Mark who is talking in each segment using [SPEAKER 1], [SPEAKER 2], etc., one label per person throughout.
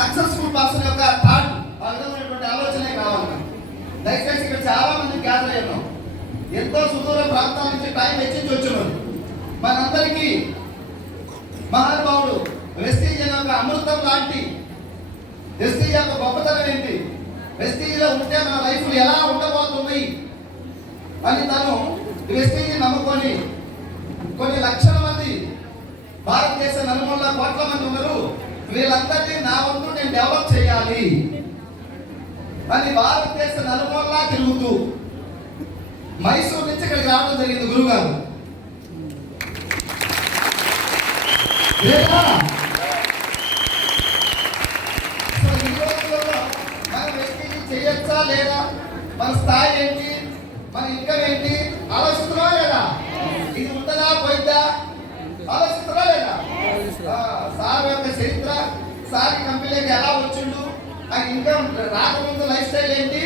[SPEAKER 1] Successful person యొక్క thought ఆ విధమైనటువంటి ఆలోచనే కావాలి. దయచేసి ఇక్కడ చాలా మంది గ్యాదర్ అయ్యాం ఎంతో సుదూర ప్రాంతాల నుంచి టైం వెచ్చించి వచ్చినారు మనందరికీ మహానుభావుడు వెస్టీజన్ యొక్క అమృతం లాంటి వెస్టీజ్ యొక్క గొప్పతనం ఏంటి? వెస్టీజ్లో ఉంటే మన లైఫ్ ఎలా ఉండబోతుంది? అని తను వెస్టీజ్ నమ్ముకొని కొన్ని లక్షల మంది భారతదేశ నలుమూల కోట్ల మంది ఉన్నారు. వీళ్ళందరినీ నా వంతు నేను డెవలప్ చేయాలి. అని భారతదేశ నలుమూలలా తిరుగుతూ మైసూర్ నుంచి ఇక్కడికి రావడం జరిగింది గురుగారు. లేదా? మనం చేయొచ్చా లేదా? మన స్థాయి ఏంటి? మన ఇన్కమ్ ఏంటి ఆలోచిస్తున్నావా లేదా ఇది ఉంటుందా పోయిద్దా ఆలోచిస్తున్నావా లేదా ఆ, సార్ యొక్క చరిత్ర సార్ కంపెనీకి ఎలా వచ్చిండు? ఆ ఇన్కమ్ రాకముందు లైఫ్ స్టైల్ ఏంటి?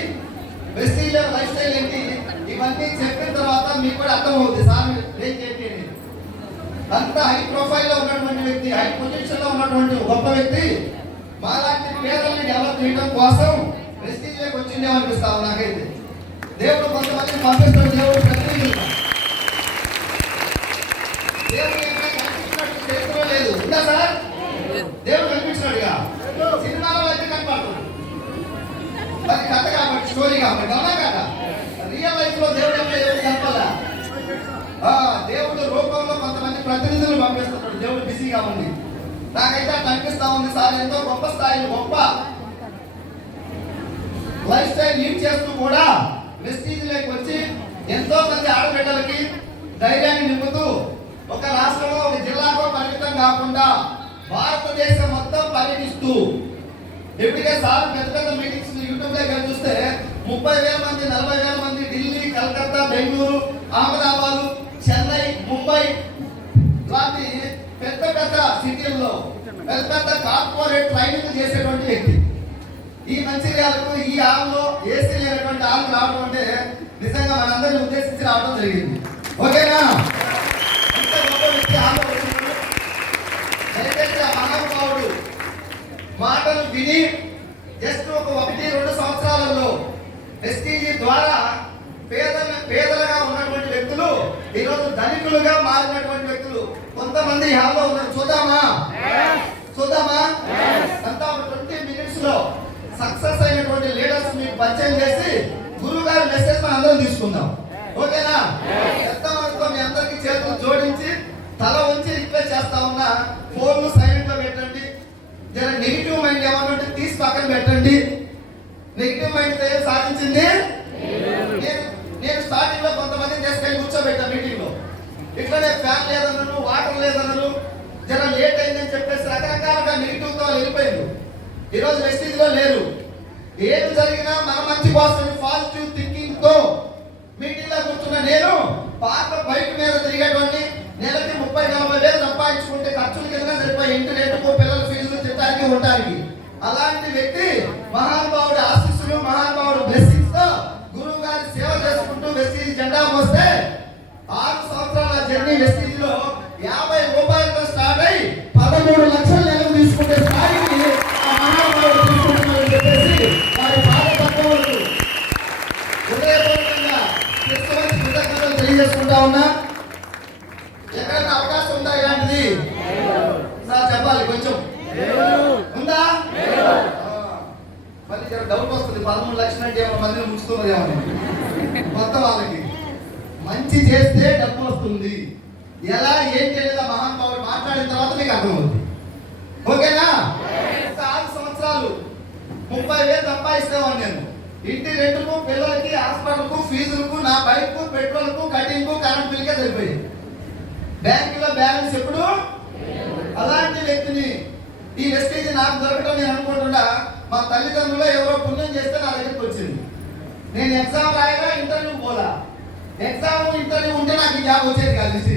[SPEAKER 1] వెస్టీజ్ లైఫ్ స్టైల్ ఏంటి? ఇవన్నీ చెప్పిన తర్వాత మీకు కూడా అర్థమవుతుంది సార్ ఏం చెప్పి అని. అంత హై ప్రొఫైల్లో ఉన్నటువంటి వ్యక్తి హై పొజిషన్లో ఉన్నటువంటి గొప్ప వ్యక్తి మాలాంటి పేదల్ని డెవలప్ చేయడం కోసం ప్రెస్టీజ్లోకి వచ్చిందే అనిపిస్తావు నాకైతే. దేవుడు కొంతమంది పంపిస్తాడు. దేవుడు ప్రతినిధులు దేవుడు ఎక్కడ లేదు. ఉందా సార్ దేవుడు కనిపించినాడుగా సినిమాలో అయితే కనపడతాడు మరి కథ కాబట్టి స్టోరీ కాబట్టి అవునా కదా రియల్ లైఫ్లో దేవుడు ఎక్కడ ఎవరు కనపడా ఆ, దేవుడు రూపంలో కొంతమంది ప్రతినిధులు పంపిస్తున్నాడు దేవుడు బిజీగా ఉంది. నాకైతే అట్లా అనిపిస్తా ఉంది సార్. ఎంతో గొప్ప స్థాయిలో గొప్ప లైఫ్ స్టైల్ లీడ్ చేస్తూ కూడా వెస్టీజ్ వచ్చి ఎంతో మంది ఆడబిడ్డలకి ధైర్యాన్ని నింపుతూ ఒక రాష్ట్రంలో ఒక జిల్లాకో పరిమితం కాకుండా భారతదేశం మొత్తం పర్యటిస్తూ ఇప్పటికే సార్ పెద్ద పెద్ద మీటింగ్స్ యూట్యూబ్ దగ్గర చూస్తే ముప్పై వేల మంది నలభై వేల మంది ఢిల్లీ కలకత్తా బెంగళూరు అహ్మదాబాద్ చెన్నై ముంబై లాంటి పెద్ద పెద్ద పెద్ద పెద్ద కార్పొరేట్ ట్రైనింగ్ చేసేటువంటి వ్యక్తి. ఈ మంచిర్యాలకు ఈ ఆవులో ఏసీ లేనటువంటి ఆవులు రావడం అంటే నిజంగా మనందరినీ ఉద్దేశించి రావడం జరిగింది. ఓకేనా? ఇంత గొప్ప వ్యక్తి హాల్లో దయచేసి ఆ మహానుభావుడు మాటలు విని జస్ట్ ఒక ఒకటి రెండు సంవత్సరాలలో ఎస్టీజీ ద్వారా పేద పేదలుగా ఉన్నటువంటి వ్యక్తులు ఈరోజు ధనికులుగా మారినటువంటి వ్యక్తులు కొంతమంది ఈ హాల్లో ఉన్నారు. చూద్దామా? చూద్దామా? అంతా ట్వంటీ మినిట్స్లో సక్సెస్ అయినటువంటి లీడర్స్ మీకు పరిచయం చేసి గురువు గారి మెసేజ్ మనం అందరం తీసుకుందాం. ఓకేనా? ఎంత వరకు మీ అందరికి చేతులు జోడించి తల ఉంచి రిక్వెస్ట్ చేస్తా ఉన్నా ఫోన్లు సైలెంట్లో పెట్టండి. జర నెగిటివ్ మైండ్ ఏమన్నా తీసి పక్కన పెట్టండి. నెగిటివ్ మైండ్ సాధించింది నేను నేను స్టార్టింగ్లో కొంతమంది తీసుకెళ్ళి కూర్చోబెట్టా మీటింగ్లో ఇట్లనే లేదన్నారు వాటర్ లేదన్నారు. జర లేట్ అయిందని చెప్పేసి రకరకాలుగా నెగిటివ్తో వెళ్ళిపోయారు. ఈరోజు వెస్టీజ్లో లేరు. ఏది జరిగినా మన మంచి కోసం పాజిటివ్ థింకింగ్తో మీటింగ్లో కూర్చున్న నేను పాత బైక్ మీద తిరిగేటువంటి నెలకి ముప్పై నలభై వేలు సంపాదించుకుంటే ఖర్చులు కింద సరిపోయి ఇంటి రేటుకు పిల్లల ఫీజులు తిట్టడానికి ఉండడానికి అలాంటి వ్యక్తి మహానుభావుడి ఆశీస్సులు మహానుభావుడు బ్లెస్సింగ్స్తో గురువు గారి సేవ చేసుకుంటూ వెస్టీజ్ జెండా మోస్తే ఆరు సంవత్సరాల జర్నీ వెస్టీ యాభై రూపాయలతో స్టార్ట్ అయి పదమూడు లక్షల నెలకు తీసుకుంటే స్థాయికి ఆ తీసుకుంటున్నారని చెప్పేసి వారి పాద హృదయపూర్వకంగా కృతజ్ఞతలు తెలియజేసుకుంటా ఉన్నా. ఎక్కడైనా అవకాశం ఉందా ఇలాంటిది? సార్ చెప్పాలి కొంచెం. ఉందా? మళ్ళీ డౌట్ వస్తుంది? పదమూడు లక్షలు అంటే ఏమో మందిని ముంచుతున్నదేమో. కొత్త వాళ్ళకి. మంచి చేస్తే డబ్బు వస్తుంది. ఎలా ఏంటి అనేది మహానుభావుడు మాట్లాడిన తర్వాత మీకు అర్థమవుతుంది. ఓకేనా? ఆరు సంవత్సరాలు. ముప్పై వేలు సంపాదిస్తామని నేను. ఇంటి రెంట్కు పిల్లలకి హాస్పిటల్కు ఫీజులకు నా బైక్ పెట్రోల్కు కటింగ్కు కరెంట్ బిల్కే సరిపోయింది. బ్యాంకులో బ్యాలెన్స్ ఎప్పుడు? అలాంటి వ్యక్తిని. ఈ వెస్టేజ్ నాకు దొరకడం నేను అనుకుంటున్నా. మా తల్లిదండ్రులు ఎవరో పుణ్యం చేస్తే నా దగ్గరికి వచ్చింది. నేను ఎగ్జామ్ రాయగా ఇంటర్వ్యూ పోలా. ఎగ్జామ్ ఇంటర్వ్యూ ఉంటే నాకు జాబ్ వచ్చేది కాదు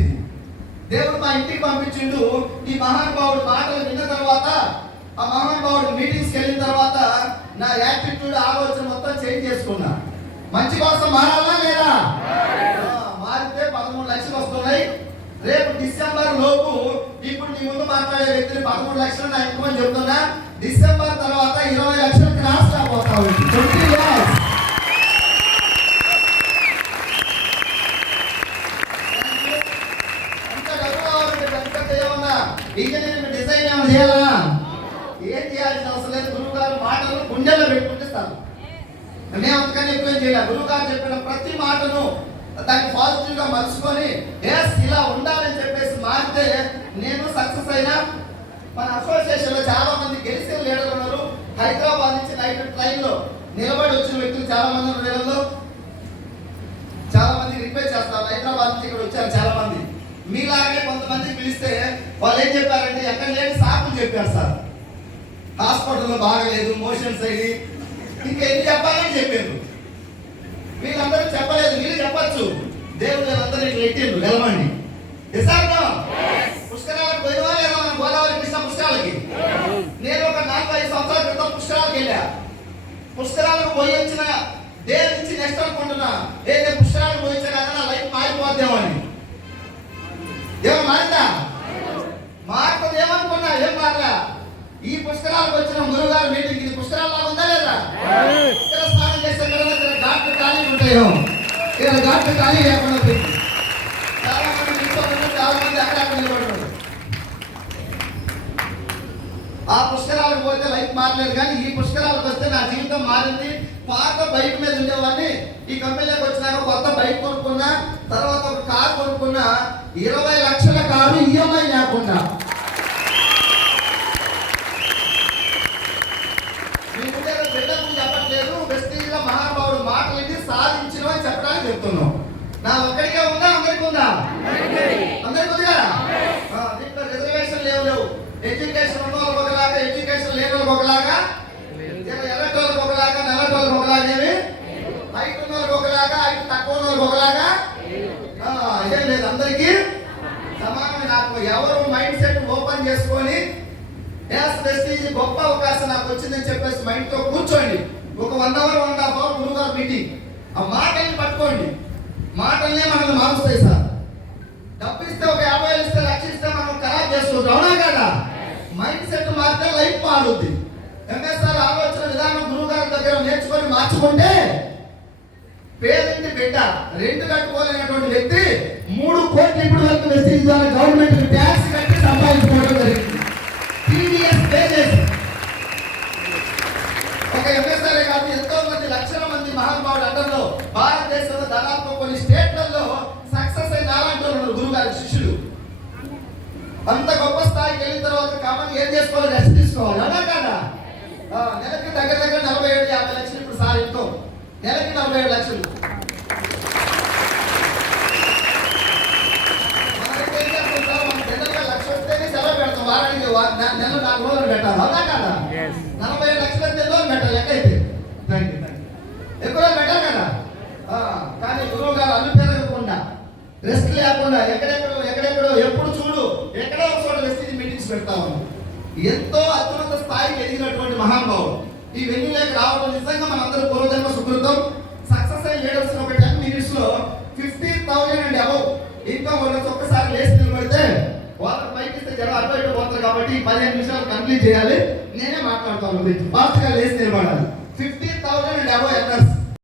[SPEAKER 1] దేవుడు మా ఇంటికి పంపించిండు. ఈ మహానుభావుడు మాటలు విన్న తర్వాత ఆ మహానుభావుడు మీటింగ్స్కి వెళ్ళిన తర్వాత నా యాటిట్యూడ్ ఆలోచన మొత్తం చేంజ్ చేసుకున్నా. మంచి కోసం మారాలా లేదా? మారితే పదమూడు లక్షలు వస్తున్నాయి. రేపు డిసెంబర్ లోపు ఇప్పుడు నీ ముందు మాట్లాడే వ్యక్తిని పదమూడు లక్షలు నా ఎక్కువ చెప్తున్నా. డిసెంబర్ తర్వాత ఇరవై ట్వంటీ ల్యాక్స్ అంత డబ్బు కావాలంటే పెద్ద ఏమన్నా డిజైన్ ఏమైనా చేయాలా? ఏం చేయాల్సిన అవసరం లేదు. గురువు గారు మాటలు గుండెల్లో పెట్టుకుంటే నేను అంతకన్నా ఎక్కువ చేయాలి? గురువు గారు చెప్పిన ప్రతి మాటను దాన్ని పాజిటివ్గా మలుచుకొని ఎస్ ఇలా ఉండాలని చెప్పేసి మారితే నేను సక్సెస్ అయినా మన అసోసియేషన్లో చాలా మంది గెలిచిన లీడర్లు ఉన్నారు. హైదరాబాద్ నుంచి నైట్ ట్రైన్లో నిలబడి వచ్చిన వ్యక్తులు చాలా మంది ఉన్నారు. చాలా మంది రిక్వెస్ట్ చేస్తారు హైదరాబాద్ నుంచి ఇక్కడ వచ్చారు చాలా మంది మీలాగే కొంతమంది పిలిస్తే వాళ్ళు ఏం చెప్పారంటే ఎక్కడ లేని సాకులు చెప్పారు సార్. హాస్పిటల్లో బాగలేదు మోషన్స్ అయ్యి ఇంకా ఎన్ని చెప్పాలని చెప్పారు? వీళ్ళందరూ చెప్పలేదు మీరు చెప్పచ్చు. దేవుడు అందరూ ఇట్లా ఎట్టిండు గెలవండి. పుష్కరాలకు పోయినా లేదా? మన గోదావరి కృష్ణ పుష్కరాలకి? నేను ఒక నాలుగు ఐదు సంవత్సరాల క్రితం పుష్కరాలకు వెళ్ళా. పుష్కరాలకు పోయి వచ్చిన డే నుంచి నెక్స్ట్ అనుకుంటున్నా ఏ నేను పుష్కరాలకు పోయించా కదా నా లైఫ్ మారిపోద్దేమో అని. ఏమో మారిందా? మారుతుంది ఏమనుకున్నా? ఏం మారలా? ఈ పుస్తకాలకు వచ్చిన గురుగారు మీటింగ్ ఇది పుష్కరాల్లో ఉందా లేదా? పుష్కర స్నానం చేస్తే కదా ఇక్కడ ఘాట్లు ఖాళీ ఉంటాయో? ఇక్కడ ఘాట్లు ఖాళీ లేకుండా పోయింది చాలా మంది ఇంట్లో చాలా మంది అక్కడ అక్కడ ఆ పుస్తకాలకు పోతే లైఫ్ మారలేదు కానీ ఈ పుస్తకాలకు వస్తే నా జీవితం మారింది. పాత బైక్ మీద ఉండేవాడిని. ఈ కంపెనీలోకి వచ్చినాక కొత్త బైక్ కొనుక్కున్నా తర్వాత ఒక కార్ కొనుక్కున్నా ఇరవై లక్షల కారు ఈఎంఐ లేకుండా. మీ బిడ్డకు చెప్పట్లేదు వెస్టీజ్లో మహానుభావుడు మాటలు ఇది సాధించిన అని చెప్పడానికి చెప్తున్నాం. నా ఒక్కడికే ఉందా? అందరికి ఉందా? అందరికి ఉంది కదా దీంట్లో రిజర్వేషన్ లేవు లేవు. ఎడ్యుకేషన్ ఉన్న వాళ్ళకి ఒకలాగా ఎడ్యుకేషన్ లేని వాళ్ళకి ఒకలాగా ఎర్రటి వాళ్ళకి ఒకలాగా నల్లటి వాళ్ళకి ఒకలాగా ఏమి? హైట్ ఉన్న వాళ్ళకి ఒకలాగా హైట్ తక్కువ ఉన్న వాళ్ళకి ఒకలాగా ఏం లేదు అందరికీ సమానమే నాకు ఎవరు మైండ్ సెట్ ఓపెన్ చేసుకొని ఎస్ ప్రెస్టీజ్ గొప్ప అవకాశం నాకు వచ్చిందని చెప్పేసి మైండ్తో కూర్చోండి. ఒక one hour one half hour గురువు గారు మీటింగ్ ఆ మాటల్ని పట్టుకోండి. మాటల్నే మనల్ని మారుస్తాయి సార్. డబ్బు ఇస్తే ఒక యాభై వేలు ఇస్తే లక్ష ఇస్తే మనం ఖరాబ్ చేసుకోవచ్చు అవునా కదా? మైండ్ సెట్ మారితే లైఫ్ మారుద్ది. ఎంఎస్ఆర్ ఆలోచన విధానం గురువు గారి దగ్గర నేర్చుకొని మార్చుకుంటే పేదింటి బిడ్డ రెండు కట్టుకోలేనటువంటి వ్యక్తి మూడు కోట్ల ఇప్పుడు వరకు వెస్టీజ్ ద్వారా గవర్నమెంట్ ట్యాక్స్ కట్టి సంపాదించుకోవడం జరిగింది. టీడీఎస్ పే చేసి ఒక ఎంఎస్ఆర్ఏ కాదు ఎంతో మంది లక్షల మంది మహానుభావులు అండర్లో భారతదేశంలో దాదాపు కొన్ని స్టేట్లలో సక్సెస్ అయిన అలాంటి ఉన్నారు గురువు గారి శిష్యులు. అంత గొప్ప స్థాయికి వెళ్ళిన తర్వాత కామన్ ఏం చేసుకోవాలి? రెస్ట్ తీసుకోవాలి. అలా కాదా? నెలకి దగ్గర దగ్గర నలభై ఏడు యాభై లక్షలు ఇప్పుడు సార్ ఇంకో నెలకి నలభై ఏడు లక్షలు మనమైతే ఏం చేస్తాం సార్, మనం జనరల్గా లక్ష వస్తేనే సెలవు పెడతాం వారానికి వా- నె- నెల నాలుగు రోజులు పెట్టాలి? అవునా కాదా? నలభై ఏడు లక్షలు అయితే రోజులు పెట్టాలి లెక్క అయితే. ఎక్కువ పెట్టాలి కదా? కానీ గురువు గారు అల్లు పెరగకుండా రెస్ట్ లేకుండా ఎక్కడెక్కడో ఎక్కడెక్కడో ఎప్పుడు చూడు ఎక్కడో ఒక చోట వెస్టీజ్ మీటింగ్స్ పెడతా ఉన్నాం ఎంతో అత్యున్నత స్థాయికి ఎదిగినటువంటి మహానుభావుడు. ఈ వెన్నులోకి రావడం నిజంగా మనందరూ కాబట్టి ఈ పదిహేను నిమిషాలు కంప్లీట్ చేయాలి. నేనే మాట్లాడతాను. ఫాస్ట్గా లేచి నిలబడాలి. Fifteen thousand and above ఎన్నర్స్